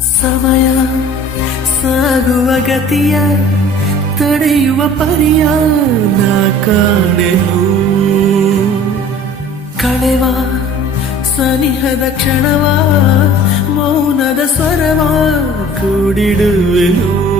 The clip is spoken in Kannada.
ಸಮಯ ಸಾಗುವ ಗತಿಯ ತಡೆಯುವ ಪರಿಯ ನಾ ಕಾಣೆನು. ಕಳೆವ ಸನಿಹದ ಕ್ಷಣವ ಮೌನದ ಸ್ವರವ ಕೂಡಿಡುವೆನು.